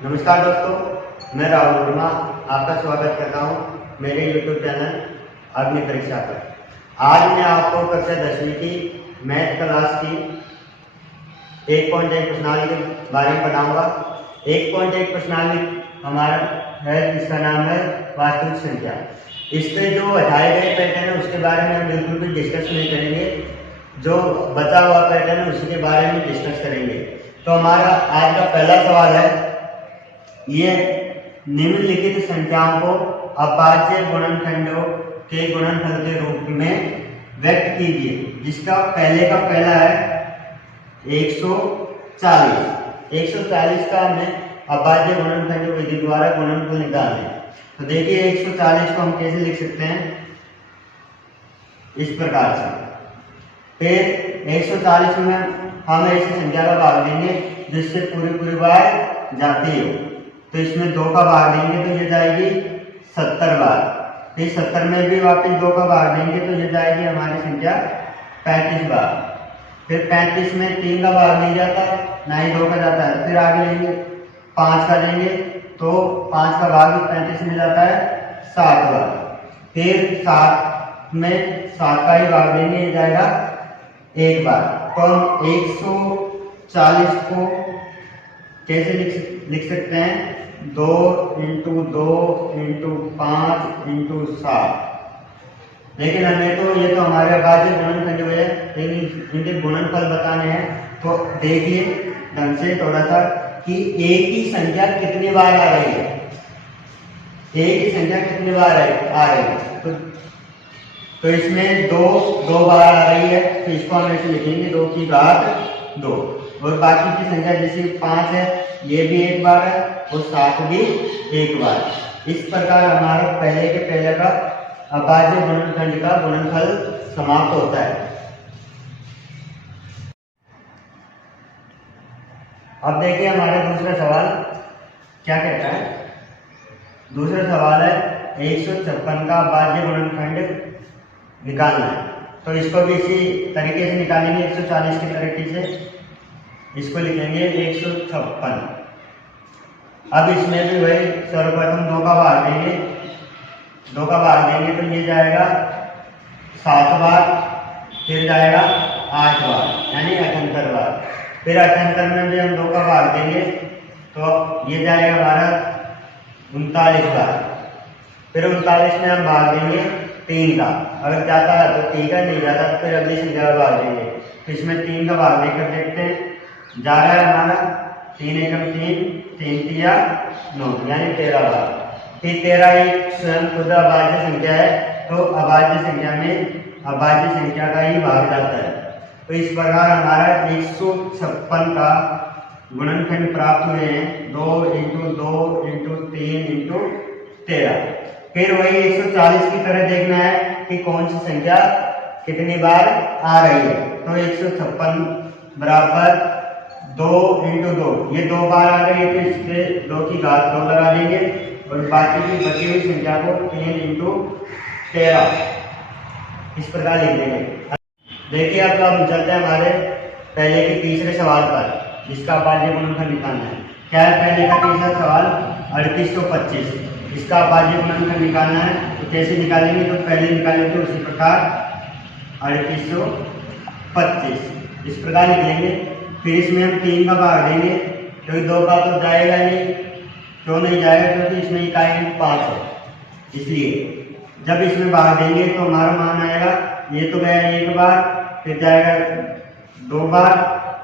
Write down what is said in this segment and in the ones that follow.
नमस्कार दोस्तों, मैं राहुल वर्मा आपका स्वागत करता हूं मेरे YouTube चैनल अग्नि परीक्षा पर। आज मैं आपको कक्षा 10वीं की मैथ क्लास की 1.1 प्रश्नावली के बारे में बताऊंगा। 1.1 प्रश्नावली हमारा है जिसका नाम है वास्तविक संख्या। इसके जो हटाए गए पैटर्न है उसके बारे में हम बिल्कुल भी डिस्कस नहीं करेंगे, जो बचा हुआ पैटर्न है उसी के बारे में डिस्कस करेंगे। तो हमारा आज का पहला सवाल है, ये निम्नलिखित संख्याओं को अभाज्य गुणनखंडों के गुणनफल के रूप में व्यक्त कीजिए। जिसका पहले का पहला है 140। 140 का हमें अभाज्य गुणनखंड विधि द्वारा गुणनफल निकालना है। तो देखिए 140 को हम कैसे लिख सकते हैं, इस प्रकार से। फिर 140 में हम ऐसी संख्या का भाग देंगे जिससे पूरी बार जाती हो। तो इसमें 2 का भाग देंगे तो ये जाएगी 70 बार। फिर 70 में भी वापस 2 का भाग देंगे तो ये जाएगी हमारी संख्या 35 बार। फिर 35 में 3 का भाग नहीं जाता, ना ही 2 का जाता है। फिर आगे लेंगे 5 का लेंगे तो 5 का भाग 35 में जाता है 7 बार। फिर 7 में 7 का ही भाग देंगे, ये जाएगा 1 बार। तो हम 140 को कैसे लिख सकते हैं, 2 × 2 × 5 × 7। लेकिन हमें तो ये तो हमारे अभाज्य गुणनखंड है, लेकिन इनके गुणनफल बताने हैं। तो देखिए ढंग से थोड़ा सा कि एक ही संख्या कितनी बार आ रही है, एक ही संख्या कितनी बार आ रही है। तो इसमें 2 बार आ रही है, तो इसको हम ऐसे लिखेंगे 2 की घात 2। और बाकी की संख्या जैसे 5 है, ये भी 1 बार है और 7 भी 1 बार। इस प्रकार हमारा पहले के पहले का अभाज्य गुणनखंड का गुणनफल समाप्त होता है। अब देखिए हमारा दूसरा सवाल क्या कहता है। दूसरा सवाल है 156 का अभाज्य गुणनखंड निकालना है। तो इसको भी इसी तरीके से निकालेंगे, 140 के तरीके से। इसको लिखेंगे 156। अब इसमें भी वही सर्वप्रथम 2 का भाग देंगे, 2 का भाग देंगे तो ये जाएगा 7 बार। फिर जाएगा 8 बार, यानी 78 बार। फिर 78 में भी हम 2 का भाग देंगे तो ये जाएगा हमारा 39 बार। फिर 39 में हम भाग देंगे 3 का, अगर जाता है तो ठीक है, नहीं जाता तो फिर अगली संख्या का भाग देंगे। तो इसमें 3 का भाग देकर देखते हैं, जा रहा है हमारा 3 एकम 3, 3 तिया 9, यानी 13 बार। फिर 13 एक स्वयं खुद अभाज्य संख्या है, तो अभाज्य संख्या में अभाज्य संख्या का ही भाग जाता है। तो इस प्रकार हमारा 156 का गुणनखंड प्राप्त हुए हैं, 2 × 2 × 3 × 13। फिर वही 140 की तरह देखना है कि कौन सी संख्या कितनी बार आ रही है। तो 156 बराबर 2 × 2, ये 2 बार आ रही है, तो इसके 2 की घात 2 लगा देंगे और बाकी की बची हुई संख्या को 3 × 13 इस प्रकार लिख देंगे। देखिए अब हम चलते हैं हमारे पहले के तीसरे सवाल पर, जिसका अभाज्य गुणनखंड निकालना है। क्या है पहले का तीसरा सवाल, 3825। इसका अभाज्य गुणनखंड निकालना है। तो कैसे निकालेंगे, तो पहले निकालेंगे तो उसी प्रकार 3825 इस प्रकार लिख लेंगे। फिर इसमें हम 3 का भाग देंगे, क्योंकि 2 का तो जाएगा नहीं। क्यों नहीं जाएगा, क्योंकि इसमें इकाई 5 है, इसलिए जब इसमें भाग देंगे तो हमारा मान आएगा, ये तो गया 1 बार, फिर जाएगा 2 बार,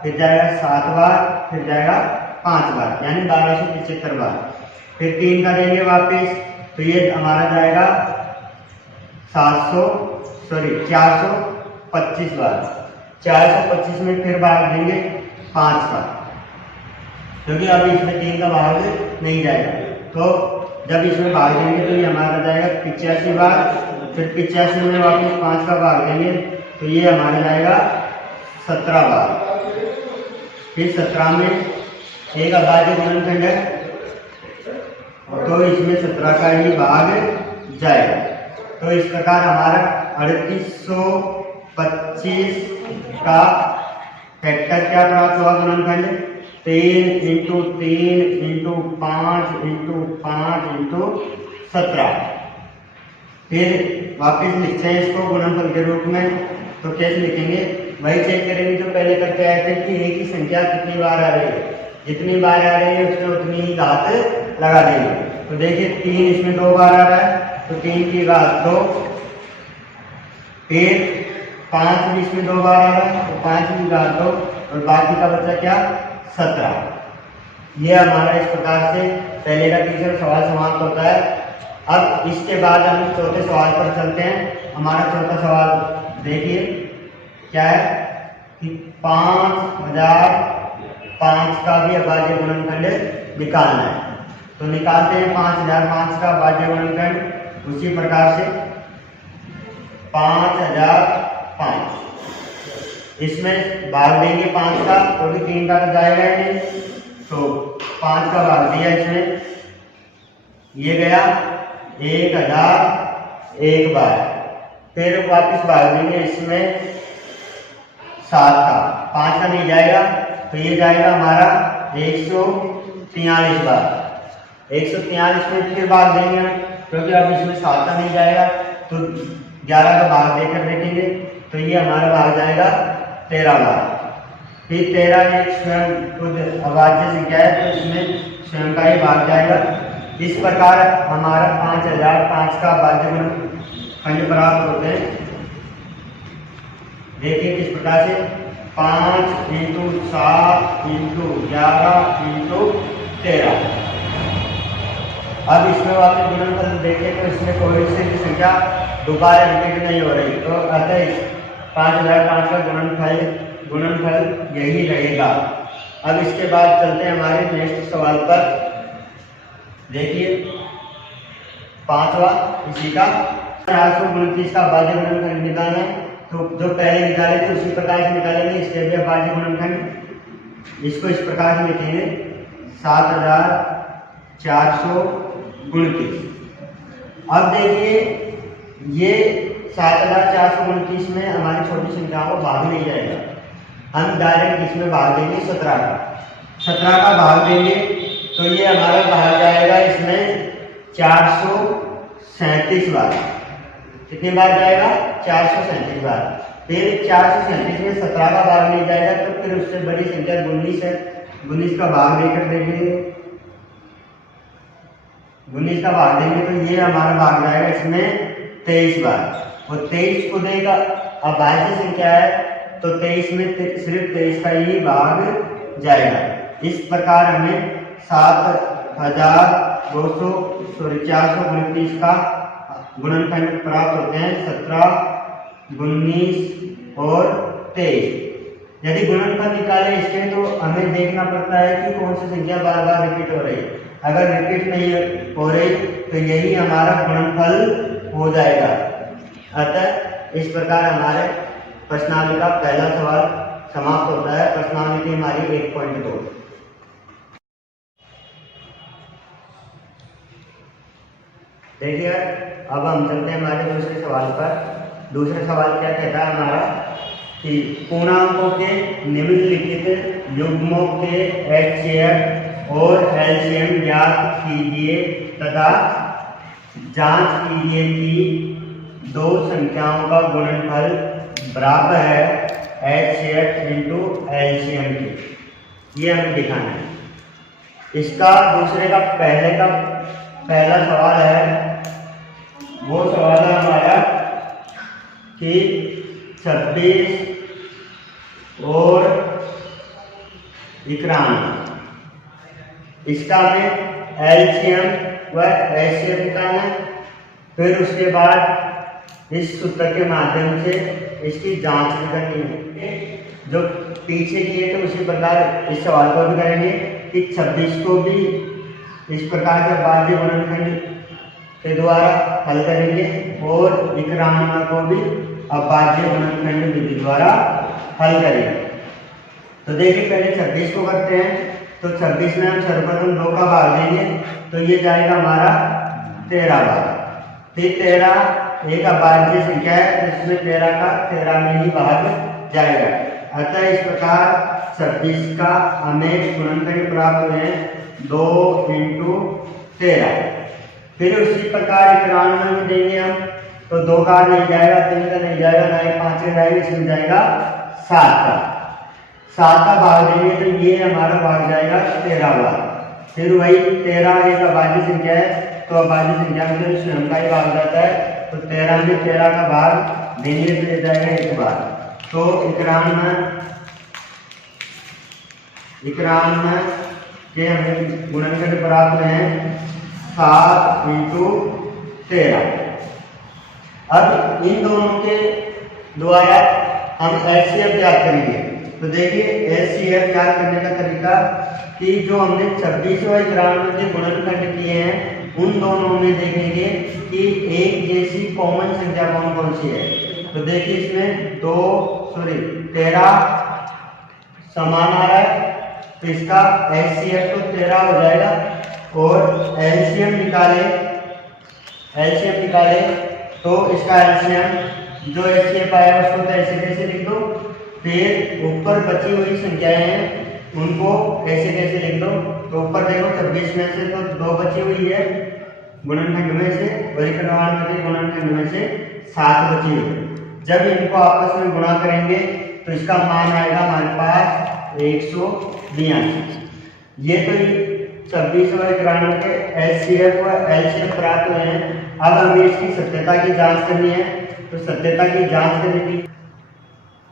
फिर जाएगा 7 बार, फिर जाएगा 5 बार, यानी 1275 बार। फिर 3 का देंगे वापस, तो ये हमारा जाएगा 425 बार। 425 में फिर भाग देंगे 5 का, क्योंकि अभी इसमें 3 का भाग नहीं जाएगा। तो जब इसमें भाग देंगे तो ये हमारा जाएगा 85 बार। फिर 85 में वापस 5 का भाग देंगे तो ये हमारा जाएगा 17 बार। फिर 17 में एक अभाज्य गुणनखंड है, तो इसमें 17 का ही भाग जाएगा। तो इस प्रकार हमारा 3825 का फैक्टर क्या प्राप्त हुआ गुणनखंड, 3 इंटू 3 इंटू 5 इंटू 5 इंटू 17। फिर वापस लिखते हैं इसको गुणनफल के रूप में। तो कैसे लिखेंगे, वही चेक करेंगे जो पहले करके आए थे कि एक ही संख्या कितनी बार आ रही है, जितनी बार आ रही है उसमें उतनी ही घात लगा देंगे। तो देखिए 3 इसमें 2 बार आ रहा है तो 3 की घात 2। फिर 5 भी इसमें 2 बार आ रहा है तो 5 की घात 2 और बाकी का बचा क्या 17। ये हमारा इस प्रकार से पहले का तीसरा सवाल समाप्त होता है। अब इसके बाद हम चौथे सवाल पर चलते हैं। हमारा चौथा सवाल देखिए क्या है कि 5005 का भी अभाज्य गुणनखंड निकालना है। तो निकालते हैं 5005 का अभाज्य गुणनखंड उसी प्रकार से 5005। इसमें भाग देंगे 5 का, तो भी 3 का तो जाएगा ही नहीं, तो 5 का भाग दिया इसमें, ये गया 1000 एक बार। फिर वापस भाग देंगे इसमें 7 का, 5 का नहीं जाएगा तो ये जाएगा हमारा 143 बार। 143 में फिर भाग देंगे हम, क्योंकि अब इसमें 7 का नहीं जाएगा तो 11 का भाग देकर देखेंगे तो ये हमारा भाग जाएगा 13 बार। फिर 13 एक स्वयं खुद अभाज्य संख्या है तो इसमें स्वयं का ही भाग जाएगा। इस प्रकार हमारा 5005 का अभाज्य गुणनखंड प्राप्त होते हैं। देखिए किस प्रकार से 5 इंटू 7 इंटू 11 इंटू 13। अब इसमें वापस गुणनफल देखें तो इसमें कोई से भी संख्या दोबारा रिपीट नहीं हो रही, तो अतः 5005 का गुणनफल यही रहेगा। अब इसके बाद चलते हैं हमारे नेक्स्ट सवाल पर। देखिए 5वां इसी का 429 का अभाज्य गुणनखंड निकालना है। तो जो पहले निकाले थे उसी प्रकार से निकालेंगे, इसके भी अभाज्य गुणनखंड। इसको इस प्रकार से लिखेंगे 7429। अब देखिए ये 7429 में हमारी छोटी संख्याओं को भाग नहीं जाएगा, हम डायरेक्ट इसमें भाग देंगे 17 का। 17 का भाग देंगे तो ये हमारा भाग जाएगा इसमें 437 बार। कितनी बार जाएगा 437 बार। फिर 437 में 17 का भाग नहीं जाएगा तो फिर उससे बड़ी संख्या 19 है, 19 का भाग देकर देखेंगे। 19 का भाग देंगे तो ये हमारा भाग जाएगा इसमें 23 बार। और 23 को देगा, अब अभाज्य संख्या है तो 23 में सिर्फ 23 का ही भाग जाएगा। इस प्रकार हमें 429 का गुणनखंड प्राप्त होते हैं 17, 19 और 23। यदि गुणनफल निकाले इसके तो हमें देखना पड़ता है कि कौन सी संख्या बार बार रिपीट हो रही है। अगर रिपीट नहीं हो रही तो यही हमारा गुणनफल हो जाएगा। अतः इस प्रकार हमारे प्रश्नावली का पहला सवाल समाप्त होता है। प्रश्नावली की हमारी 1.2। देखिए अब हम चलते हैं हमारे दूसरे सवाल पर। दूसरा सवाल क्या कहता है हमारा कि पूर्णांकों के निम्नलिखित युग्मों के HCF और LCM ज्ञात कीजिए तथा जांच कीजिए कि दो संख्याओं का गुणनफल बराबर है HCF इंटू LCM की। ये हमें दिखाना है। इसका दूसरे का पहला सवाल है, वो सवाल है हमारा कि 26 और 91, इसका हमें LCM व HCF निकालना है। फिर उसके बाद इस सूत्र के माध्यम से इसकी जांच भी करनी है। जो पीछे किए थे उसी प्रकार इस सवाल को भी करेंगे कि 26 को भी इस प्रकार से अभाज्य गुणनखंड के द्वारा हल करेंगे और 91 को भी अभाज्य गुणनखंड विधि द्वारा हल करेंगे। तो देखिए पहले 26 को करते हैं। तो 26 में हम सर्वप्रथम 2 का भाग देंगे तो ये जाएगा हमारा 13 बार। फिर 13 एक अभाज्य संख्या है तो इसमें 13 का 13 में ही भाग जाएगा। अतः इस प्रकार 26 का हमें गुणनखंड प्राप्त हुए 2 × 13। फिर उसी प्रकार 91 में देंगे हम, तो 2 का नहीं जाएगा, 3 का नहीं जाएगा, ना 5 का जाएगा, इसमें जाएगा 7 का भाग देंगे तो ये हमारा भाग जाएगा 13 बार। फिर वही 13 एक अभाज्य संख्या है, तो अभाज्य संख्या में तो स्वयं का ही भाग जाता है, तो 13 में 13 का भाग देंगे तो ये जाएगा 1 बार। तो 91 के हमें गुणनखंड प्राप्त हुए हैं 7 × 13। अब इन दोनों के द्वारा हम एचसीएफ ज्ञात करेंगे। तो देखिए एचसीएफ ज्ञात करने का तरीका कि जो हमने 26 और 91 के गुणनखंड किए हैं उन दोनों में देखेंगे कि एक जैसी कॉमन संख्या कौन कौन सी है। तो देखिए इसमें 13 समान आ रहा है, तो इसका एचसीएफ तो 13 हो जाएगा। और एलसीएम निकाले तो इसका एलसीएम जो एचसीएफ आया उसको तो ऐसे कैसे लिख दो, फिर ऊपर बची हुई संख्याएं हैं उनको ऐसे कैसे लिख दो। तो ऊपर देखो 26 में से तो 2 बची हुई है गुणनखंड में से, और 91 के गुणनखंड में से 7 बची हुई है। जब इनको आपस में गुणा करेंगे तो इसका मान आएगा हमारे पास 182। ये तो 26 और 91 के एचसीएफ और एलसीएम प्राप्त हुए हैं। अब हमें इसकी सत्यता की जांच करनी है। तो सत्यता की जांच करने की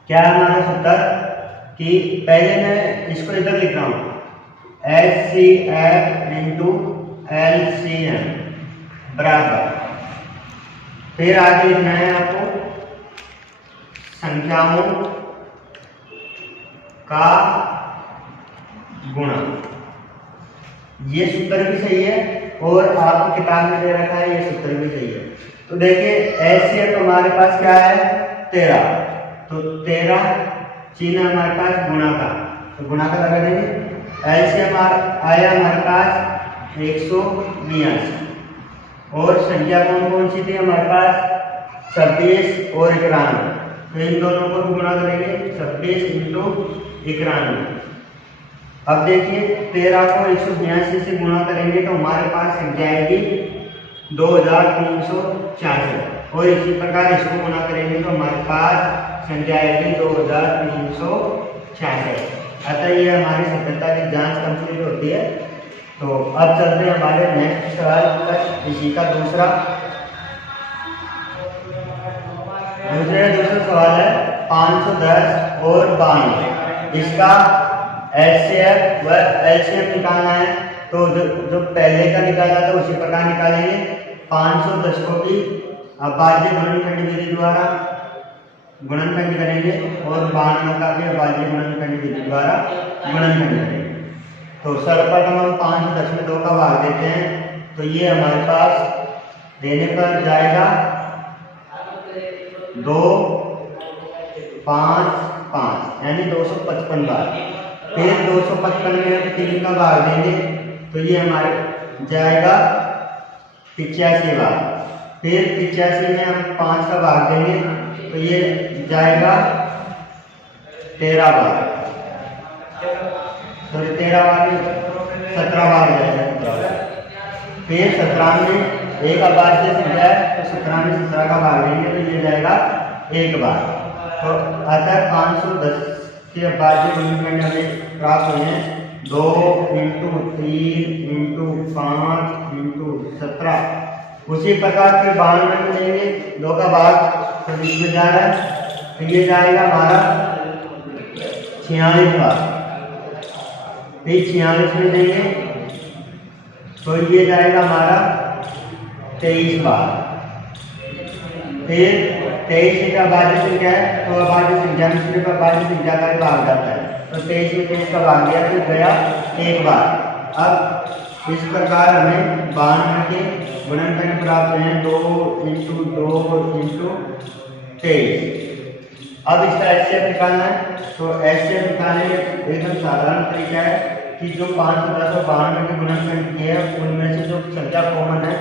क्या है हमारा सूत्र कि पहले मैं इसको इधर लिख रहा हूँ HCF × LCM बराबर, फिर आगे लिखना है आपको संख्याओं का गुणा। ये सूत्र भी सही है और आपकी किताब में दे रखा है ये सूत्र भी सही है। तो देखिए एचसीएफ हमारे पास क्या है 13, तो 13 चिन्ह हमारे पास गुणा का, तो गुणा का लगा देंगे। एलसीएम आया हमारे पास 182 और संख्या कौन कौन सी थी हमारे पास 26 और 91, तो इन दोनों को गुणा करेंगे 26 × 91। अब देखिए 13 को 182 से गुणा करेंगे तो हमारे पास संख्या आएगी 2366, और इसी प्रकार इसको गुणा करेंगे तो हमारे पास संख्या आएगी 2366। अतः ये हमारी सत्यता की जांच कंप्लीट होती है। तो अब चलते हैं हमारे नेक्स्ट सवाल पर, इसी का दूसरा सवाल है 510 और 92। इसका एचसीएफ व एलसीएम निकालना है। तो जो पहले का निकाला था उसी प्रकार निकालेंगे। 510 को भी अभाज्य गुणनखंड विधि द्वारा गुणनखंड करेंगे और 92 का भी अभाज्य गुणनखंड विधि द्वारा गुणनखंड करेंगे। तो सर्वप्रथम हम 510 में 2 का भाग देते हैं, तो ये हमारे पास देने पर जाएगा 2 5 5 यानी 255 बार। फिर 255 में हम 3 का भाग देंगे तो ये हमारे जाएगा 85 बार। फिर 85 में हम 5 का भाग देंगे तो ये जाएगा 13 बार। तो 13 बार 17 बार जाएगा। फिर 17 में एक अभाज्य संख्या है तो 17 में 17 का भाग देंगे तो ये जाएगा 1 बार। तो अतः 510 के अभाज्य गुणनखंड हमें प्राप्त हुए हैं 2 × 3 × 5 × 17। उसी प्रकार फिर 92 में देंगे 2 का भाग तो इसमें जा रहा है तो ये जाएगा हमारा 46 बार। फिर 46 में देंगे तो ये जाएगा हमारा 23 बार। फिर 23 का अभाज्य संख्या है तो अभाज्य संख्या में सिर्फ अभाज्य संख्या का भाग जाता है, तो 23 में 23 का भाग दिया तो गया 1 बार। अब इस प्रकार हमें 92 के गुणनखंड प्राप्त हैं 2 × 2 × 23। अब इसका एचसीएफ निकालना है। तो एचसीएफ निकालने का एकदम साधारण तरीका है कि जो 510 और 92 के गुणनखंड किए हैं उनमें से जो संख्या कॉमन है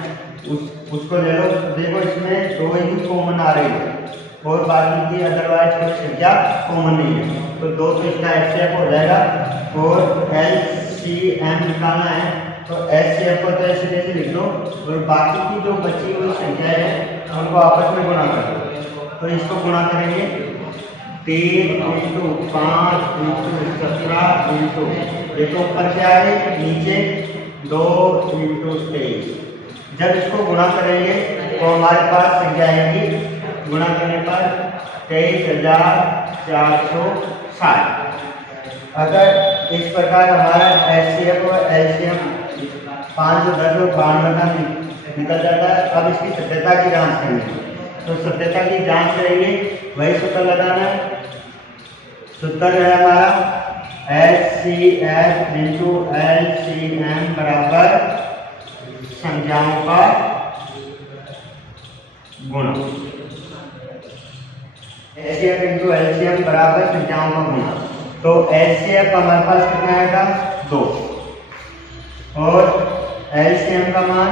उसको ले लो। देखो इसमें 2 ही कॉमन आ रही है और बाकी की अदरवाइज कोई संख्या कॉमन नहीं है। तो 2 तो इसका HCF हो जाएगा और LCM निकालना है तो HCF को तो ऐसे जैसे लिख दो और बाकी की जो बची हुई संख्या है उनको आपस में गुणा कर दो। तो इसको गुणा करेंगे 3 × 5 × 17 इंटू देखो ऊपर क्या है नीचे 2 × 23। जब इसको गुणा करेंगे तो हमारे पास संख्या आएगी गुणा करने पर 23,460। अगर इस प्रकार हमारा HCF और LCM 510 और 92 का निकल जाता है। अब इसकी सत्यता की जांच करेंगे तो सत्यता की जांच करेंगे वही सूत्र लगाना है। सूत्र है हमारा HCF × LCM बराबर संख्याओं का गुणा। HCF × LCM बराबर संख्याओं का गुणा। तो HCF हमारे पास कितना आएगा 2 और LCM का मान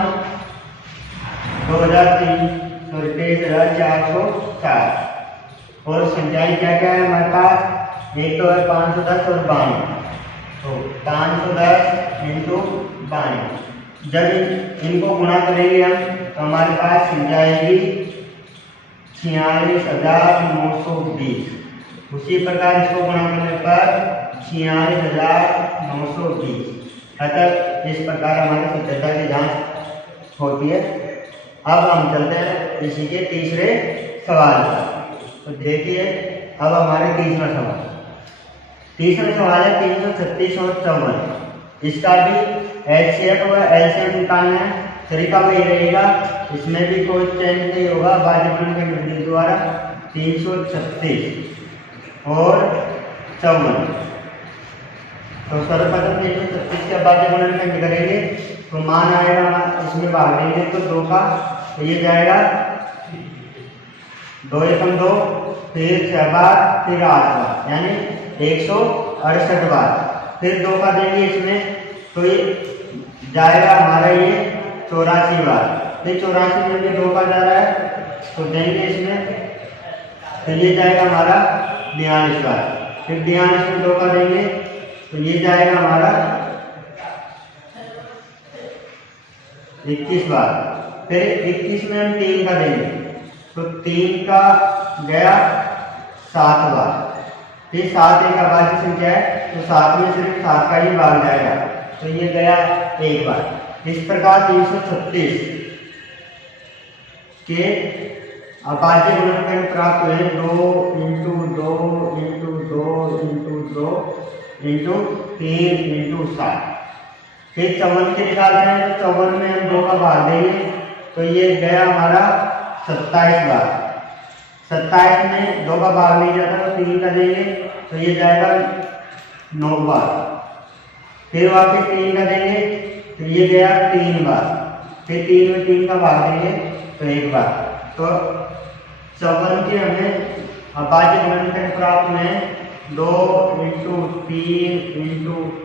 23,460 और संख्याएं क्या क्या है हमारे पास एक तो है 510 और 92। तो 510 × 92 जब इनको गुणा करेंगे हम तो हमारे पास संख्या आएगी 46,920। उसी प्रकार इसको गुणा करने पर 46,920। अतः इस प्रकार हमारी सत्यता की जांच होती है। अब हम चलते हैं इसी के तीसरे सवाल पर। तो देखिए अब हमारे तीसरा सवाल है 336 और 54। इसका भी HCF और LCM निकालना है। तरीका वही रहेगा, इसमें भी कोई चेंज नहीं होगा। बाध्यगुणन के विधि द्वारा 336 और 54। तो सर्वप्रथम 336 के बाध्यगुणन का करेंगे तो मान आएगा इसमें भाग देंगे तो 2 का तो ये जाएगा 2 एकम 2 फिर 6 बार फिर 8 बार यानी 168 बार। फिर 2 का देंगे इसमें तो ये जाएगा हमारा ये 84 बार। फिर 84 में भी 2 का जा रहा है तो देंगे इसमें तो ये जाएगा हमारा 42 बार। फिर 42 में 2 का देंगे तो ये जाएगा हमारा 21 बार। फिर 21 में हम 3 का देंगे तो 3 का गया 7 बार। फिर 7 एक अभाज्य संख्या है तो 7 में सिर्फ 7 का ही भाग जाएगा तो ये गया 1 बार। इस प्रकार 336 के अभाज्य गुणनखंड प्राप्त हुए 2 × 2 × 2 × 2 × 3 × 7। फिर 54 के निकालते हैं तो 54 में हम 2 का भाग देंगे तो ये गया हमारा 27 बार। 27 में 2 का भाग नहीं जाता तो 3 का देंगे तो ये जाएगा 9 बार। फिर वापस 3 का देंगे तो ये गया 3 बार। फिर 3 में 3 का भाग देंगे तो 1 बार। तो 54 के हमें अभाज्य गुणनखंड प्राप्त हुए 2 × 3 ×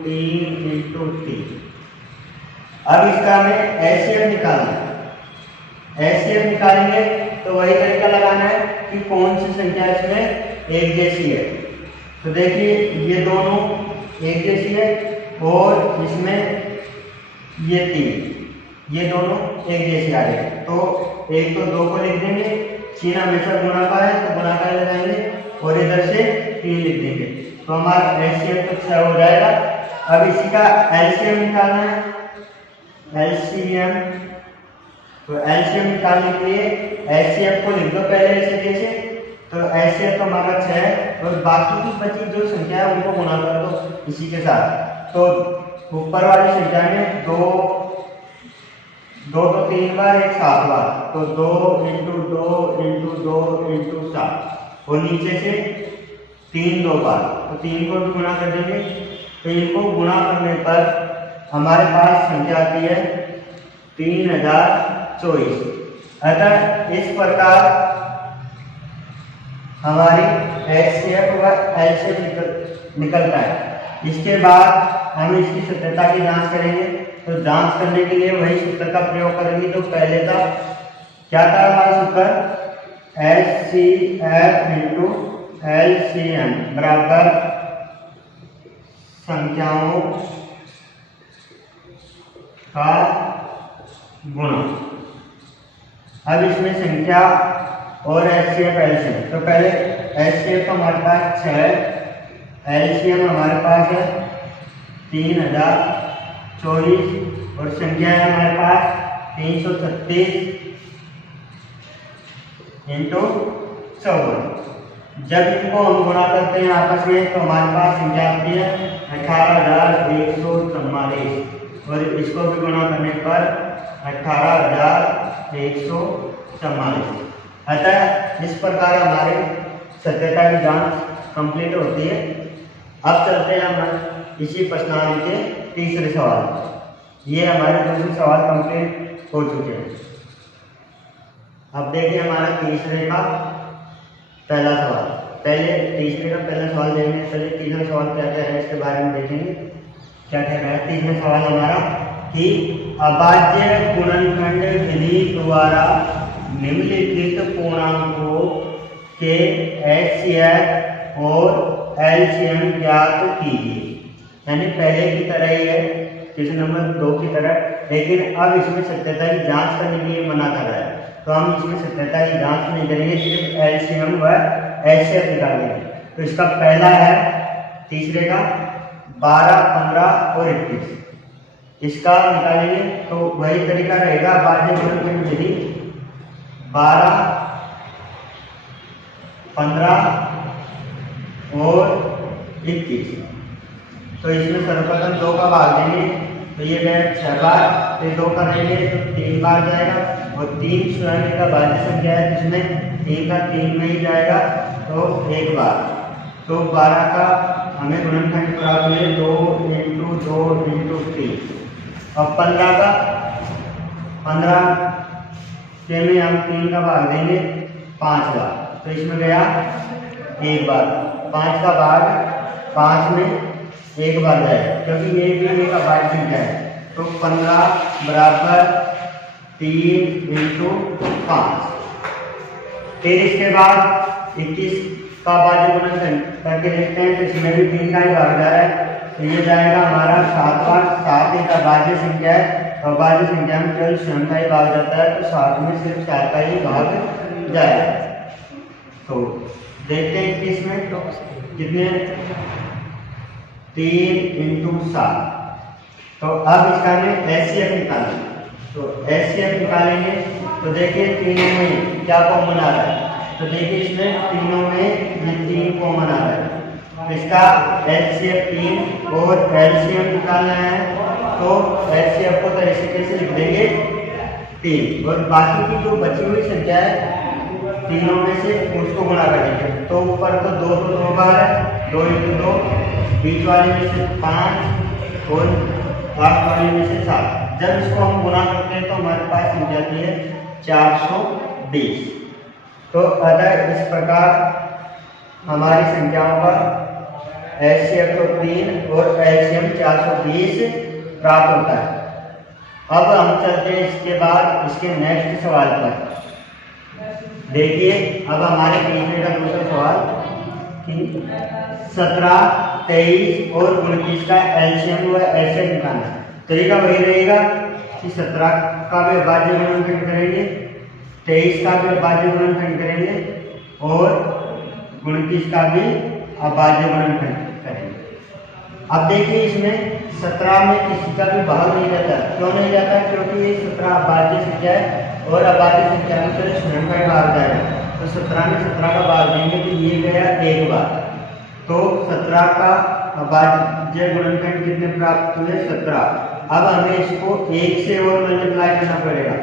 3 × 3। अब इसका हमें HCF निकालना है। HCF निकालेंगे तो वही तरीका लगाना है कि कौन सी संख्या इसमें एक जैसी है। तो देखिए ये दोनों एक जैसी है और इसमें ये 3 ये दोनों एक जैसे आ रहे हैं। तो एक तो 2 को लिख देंगे, चिन्ह हमेशा गुणा का है तो गुणा का लगाएंगे और इधर से 3 लिख देंगे तो हमारा HCF तो 6 हो जाएगा। अब इसी का LCM निकालना है। LCM तो LCM निकालने के लिए HCF को लिख दो पहले ऐसे जैसे। तो HCF तो हमारा 6 और बाकी की बची जो संख्या है उनको गुणा कर दो इसी के साथ। तो ऊपर वाली संख्या में 2 तो 3 बार 1 7 बार तो 2 × 2 × 2 × 7 और नीचे से 3 2 बार तो 3 को भी गुणा कर देंगे। तो इनको गुणा करने पर हमारे पास संख्या आती है 3024। अतः इस प्रकार हमारी HCF व LCM निकलता है। इसके बाद हम इसकी सत्यता की जांच करेंगे। तो जांच करने के लिए वही सूत्र का प्रयोग करेंगे। तो पहले का क्या था हमारा सूत्र HCF इंटू LCM बराबर संख्याओं का गुणा। अब इसमें संख्या और HCF LCM, तो पहले HCF हमारे पास 6, LCM हमारे पास है 3024 और संख्या है हमारे पास 336 इंटू 54। जब इनको हम गुणा करते हैं आपस में तो हमारे पास संख्या आती है 18,144 और इसको भी गुणा करने पर 18,144। अतः इस प्रकार हमारे सत्यता की जांच कंप्लीट होती है। अब चलते हैं हम इसी प्रश्नावली के तीसरे सवाल। ये हमारे दूसरे सवाल कंप्लीट हो चुके हैं। अब देखिए हमारा तीसरे का पहला सवाल। पहले तीसरे का पहला सवाल देखने से पहले तीसरा सवाल क्या क्या है इसके बारे में देखेंगे। क्या क्या है तीसरा सवाल हमारा कि अभाज्य गुणनखंड विधि द्वारा निम्नलिखित पूर्णांकों के HCF और LCM ज्ञात कीजिए। यानी पहले की तरह ही है, क्वेश्चन नंबर 2 की तरह, लेकिन अब इसमें सत्यता की जांच करने के लिए मना कर रहा है। तो हम इसमें सत्यता की जांच नहीं करेंगे, सिर्फ LCM व HCF निकालेंगे। तो इसका पहला है तीसरे का 12, 15 और 21। इसका निकालेंगे तो वही तरीका रहेगा अभाज्य गुणनखंड विधि 12, 15 और 21। तो इसमें सर्वप्रथम 2 का भाग देंगे तो ये गए 6 बार, फिर 2 का देंगे तो 3 बार जाएगा और 3 स्वयं का भाज्य संख्या है जिसमें 3 का 3 में ही जाएगा तो 1 बार। तो 12 का हमें गुणनखंड प्राप्त हुए 2 इंटू 2 इंटू 3। और 15 का 15 के में हम 3 का भाग देंगे 5 बार, तो इसमें गया 1 बार। 5 का भाग 5 में 1 बार जाएगा क्योंकि ये भी एक अभाज्य संख्या है। तो 15 बराबर 3 इंटू 5। फिर इसके बाद 21 का अभाज्य गुणनखंड करके देखते हैं तो इसमें भी 3 का ही भाग जा रहा है। तो ये जाएगा हमारा 7 बार। 7 एक अभाज्य संख्या है, अभाज्य संख्या में केवल स्वयं का ही भाग जाता है, तो 7 में सिर्फ 7 का ही भाग जाएगा। तो देखते हैं 21 में तो कितने 3 इंटू 7। तो अब इसका हमें HCF निकालेंगे। तो HCF निकालेंगे तो देखिए तीनों में क्या कॉमन आ रहा है। तो देखिए इसमें तीनों में ये 3 कॉमन आ रहा है। इसका HCF 3 और LCM निकालना है तो HCF को तो ऐसे कैसे लिख देंगे 3 और बाकी की जो बची हुई संख्या है तीनों में से उसको गुणा कर देंगे। तो ऊपर तो 2 बार है, 2 इंटू 2, बीच वाले में से 5 और लास्ट वाले में से 7। जब इसको हम गुणा करते हैं तो हमारे पास मिल जाती है 420। तो अतः इस प्रकार हमारी संख्याओं का HCF तो 3 और LCM 420 प्राप्त होता है। अब हम चलते हैं इसके बाद इसके नेक्स्ट सवाल पर। देखिए अब हमारे तीसरे का दूसरा सवाल कि 17, 23 और 29 का LCM व HCF निकालना है। तरीका वही रहेगा कि 17 का भी अभाज्य गुणनखंड करेंगे, 23 का भी अभाज्य गुणनखंड करेंगे और 29 का भी अभाज्य गुणनखंड करेंगे। अब देखिए इसमें 17 में किसी का भी भाग नहीं जाता। क्यों नहीं जाता? क्योंकि ये 17 अभाज्य संख्या है और अभाज्य संख्या में सिर्फ स्वयं का भाग जाएगा। तो 17 में 17 का भाग देंगे तो ये गया 1 बार। तो 17 का अभाज्य गुणनखंड कितने प्राप्त हुए 17। अब हमें इसको 1 से और मल्टीप्लाई करना पड़ेगा।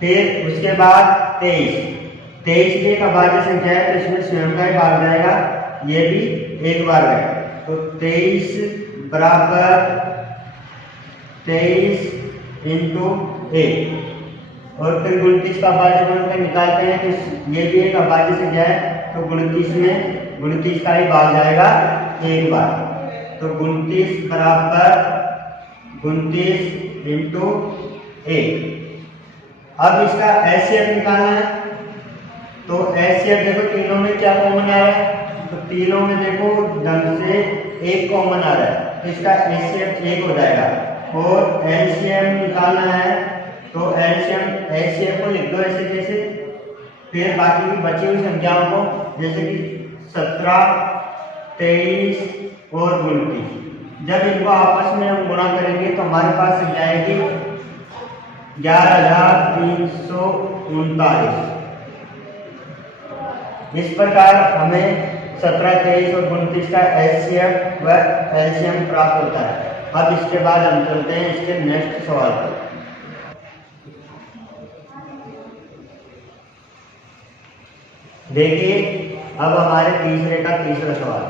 फिर उसके बाद 23 की एक अभाज्य संख्या है तो इसमें स्वयं का ही भाग जाएगा, ये भी 1 बार गया। तो 23 बराबर 23 इंटू 1 और फिर 29 का अभाज्य गुणनखंड निकालते हैं तो ये भी एक अभाज्य संख्या है तो 29 में 29 का ही भाग जाएगा 1 बार। तो 29 बराबर 29 इंटू 1। अब इसका HCF निकालना है तो एचसीएफ देखो तीनों में क्या कॉमन आ रहा है, तो तीनों में देखो ढंग से एक कॉमन आ रहा है, तो इसका एचसीएफ एक हो जाएगा। और एलसीएम निकालना है तो एलसीएम एचसीएफ को लिख दो ऐसे जैसे, फिर बाकी की बची हुई संख्याओं को जैसे कि 17, 23 और 29, जब इनको आपस में हम गुणा करेंगे तो हमारे पास संख्या आएगी 11,339। इस प्रकार हमें 17, 23 और 29 का एचसीएफ व एलसीएम प्राप्त होता है। अब इसके बाद हम चलते हैं इसके नेक्स्ट सवाल पर। देखिए अब हमारे तीसरे का तीसरा सवाल,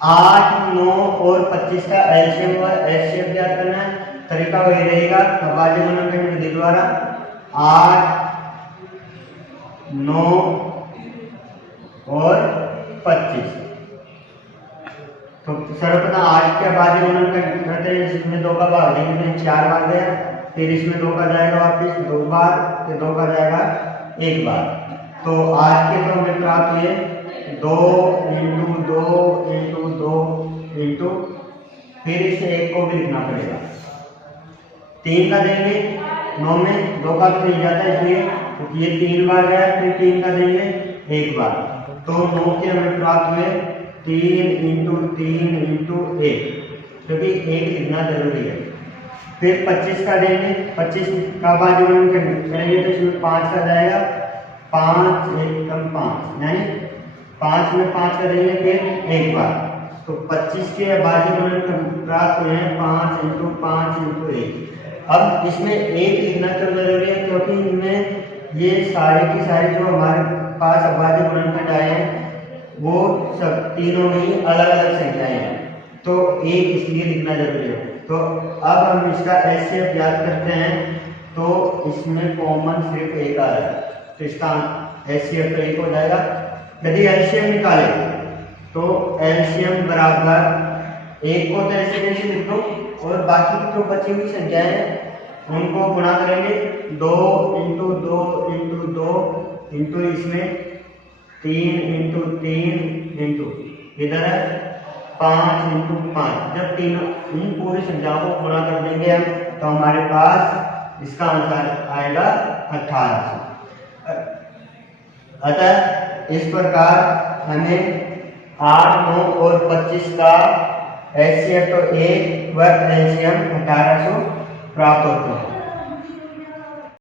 8, 9 और 25 का एलसीएम व एचसीएफ ज्ञात करना है। तरीका वही रहेगा, अभाज्य गुणनखंड विधि द्वारा 8, 9 और 25। तो सर्वप्रथम 8 के अभाज्य गुणनखंड करते हैं, इसमें 2 का भाग देंगे तो 4 बार गया, फिर इसमें 2 का जाएगा वापिस 2 बार, फिर 2 का जाएगा 1 बार। तो 8 के तो हमें प्राप्त हुए 2 × 2 × 2 इंटू, फिर इसे 1 को भी लिखना पड़ेगा। 3 का देंगे 9 में 2 का तो नहीं जाता इसलिए, तो ये 3 बार गया, फिर 3 का देंगे 1 बार। तो 9 के हमें प्राप्त हुए 3 × 3 × 1, क्योंकि 1 लिखना जरूरी है। फिर 25 का देंगे, 25 का भाज्य गुणनखंड करेंगे तो इसमें 5 का जाएगा, 5 1 कम 5, यानी 5 में 5 का देंगे फिर 1 बार। तो 25 के अभाज्य गुणनखंड प्राप्त हुए हैं 5 × 5 × 1। अब इसमें 1 लिखना तो जरूरी है, क्योंकि इनमें ये सारे की सारे जो हमारे पास अभाज्य गुणनखंड आए हैं वो सब तीनों में ही अलग अलग संख्याएं हैं, तो 1 इसलिए लिखना जरूरी है। तो अब हम इसका एचसीएफ याद करते हैं, तो इसमें कॉमन सिर्फ 1 आ रहा है, तो इसका एचसीएफ तो 1 हो जाएगा। यदि एलसीएम निकाले तो एलसीएम बराबर 1 को तो ऐसे कैसे लिख दो, और बाकी की जो बची हुई संख्याएं हैं उनको गुणा करेंगे 2 × 2 × 2 इंटू इसमें 3 × 3 इंटू इधर है 5 × 5। जब तीनों इन पूरी संख्याओं को गुणा कर देंगे हम, तो हमारे पास इसका आंसर आएगा 1800। अतः इस प्रकार हमें 8, 9 और 25 का एचसीएफ तो 1 व एलसीएम 1800 प्राप्त होता है।